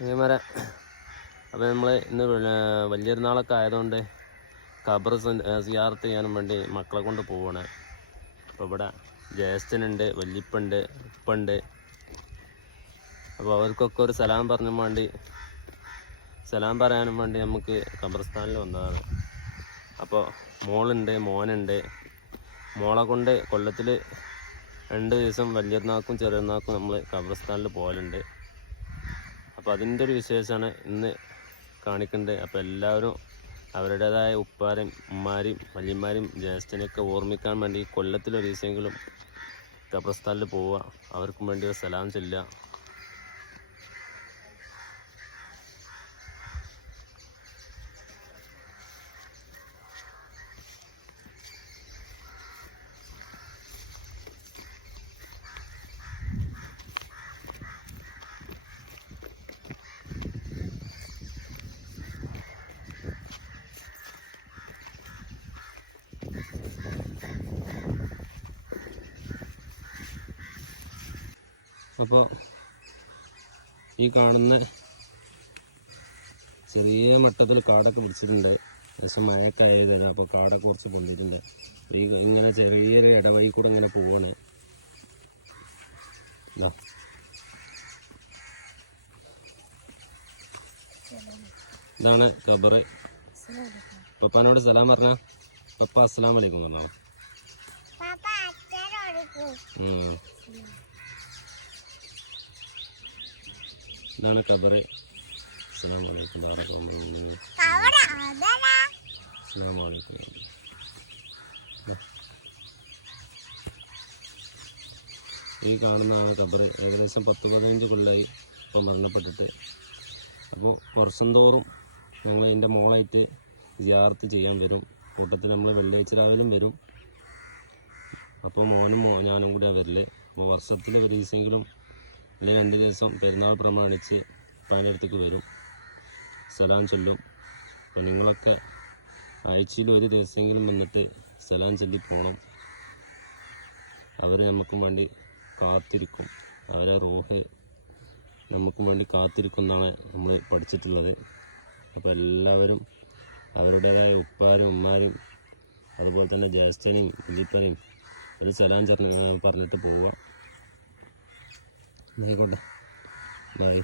അതേമാരെ അപ്പോൾ നമ്മൾ ഇന്ന് വലിയൊരുന്നാളൊക്കെ ആയതുകൊണ്ട് ഖബർ സിയാറത്ത് ചെയ്യാനും വേണ്ടി മക്കളെ കൊണ്ട് പോവാണ്. അപ്പോൾ ഇവിടെ ജ്യേഷ്ഠനുണ്ട്, വല്യപ്പുണ്ട്, ഉപ്പുണ്ട്. അപ്പോൾ അവർക്കൊക്കെ ഒരു സലാം പറയാനും വേണ്ടി നമുക്ക് ഖബർസ്ഥാനിൽ വന്നതാണ്. അപ്പോൾ മോളുണ്ട്, മോനുണ്ട്. മോളെ കൊണ്ട് കൊല്ലത്തിൽ 2 ദിവസം വലിയൊരുന്നാൾക്കും ചെറിയൊരുന്നാൾക്കും നമ്മൾ ഖബർസ്ഥാനിൽ പോകലുണ്ട്. അപ്പോൾ അതിൻ്റെ ഒരു വിശേഷമാണ് ഇന്ന് കാണിക്കേണ്ടത്. അപ്പോൾ എല്ലാവരും അവരുടേതായ ഉപ്പാരും ഉമ്മാരും വല്യന്മാരും ജ്യേഷ്ഠനെയൊക്കെ ഓർമ്മിക്കാൻ വേണ്ടി കൊല്ലത്തിലൊരു ദിവസമെങ്കിലും ഖബർസ്ഥാനിൽ പോവുക, അവർക്കും വേണ്ടി ഒരു സലാം ചൊല്ലുക. അപ്പോൾ ഈ കാണുന്ന ചെറിയ മട്ടത്തിൽ കാടൊക്കെ പിടിച്ചിട്ടുണ്ട്. ദിവസം മഴയൊക്കെ ആയതല്ല, അപ്പോൾ കാടൊക്കെ കുറച്ച് പൊന്തിയിട്ടുണ്ട്. ഈ ഇങ്ങനെ ചെറിയൊരു ഇടവഴി കൂടെ ഇങ്ങനെ പോവാണ്. ഇതാണ് ഖബറ്. പപ്പാനോട് സലാം പറഞ്ഞ പപ്പ അസ്സലാം വലൈക്കും പറഞ്ഞോ. ഇതാണ് ഖബറ്. അസ്സലാമു അലൈക്കും വറഹ്മത്തുള്ളാഹി. അസ്സലാമു അലൈക്കും. ഈ കാണുന്ന ആ ഖബറ് ഏകദേശം 10-15 കൊല്ലമായി ഇപ്പോൾ മരണപ്പെട്ടിട്ട്. അപ്പോൾ വർഷം തോറും ഞങ്ങൾ എൻ്റെ മോളായിട്ട് സിയാറത്ത് ചെയ്യാൻ വരും. കൂട്ടത്തിൽ നമ്മൾ വെള്ളിയാഴ്ച രാവിലെയും വരും. അപ്പോൾ മോനും ഞാനും കൂടെ വരല്. അപ്പോൾ വർഷത്തിൽ ഒരു ദിവസമെങ്കിലും അല്ലെങ്കിൽ 2 ദിവസം പെരുന്നാൾ പ്രമാണിച്ച് ഉപ്പാൻ്റെ അടുത്തേക്ക് വരും, സലാം ചൊല്ലും. അപ്പോൾ നിങ്ങളൊക്കെ ആഴ്ചയിൽ ഒരു ദിവസമെങ്കിലും വന്നിട്ട് സലാം ചൊല്ലി പോകണം. അവർ നമുക്കും വേണ്ടി കാത്തിരിക്കും. അവരെ റൂഹ് നമുക്കും വേണ്ടി കാത്തിരിക്കും എന്നാണ് നമ്മൾ പഠിച്ചിട്ടുള്ളത്. അപ്പോൾ എല്ലാവരും അവരുടേതായ ഉപ്പാരും ഉമ്മാരും അതുപോലെ തന്നെ ജ്യേഷ്ഠനെയും വല്യപ്പനെയും ഒരു സലാം പറഞ്ഞിട്ട് പോവുക. ആയിക്കോട്ടെ, ബൈ.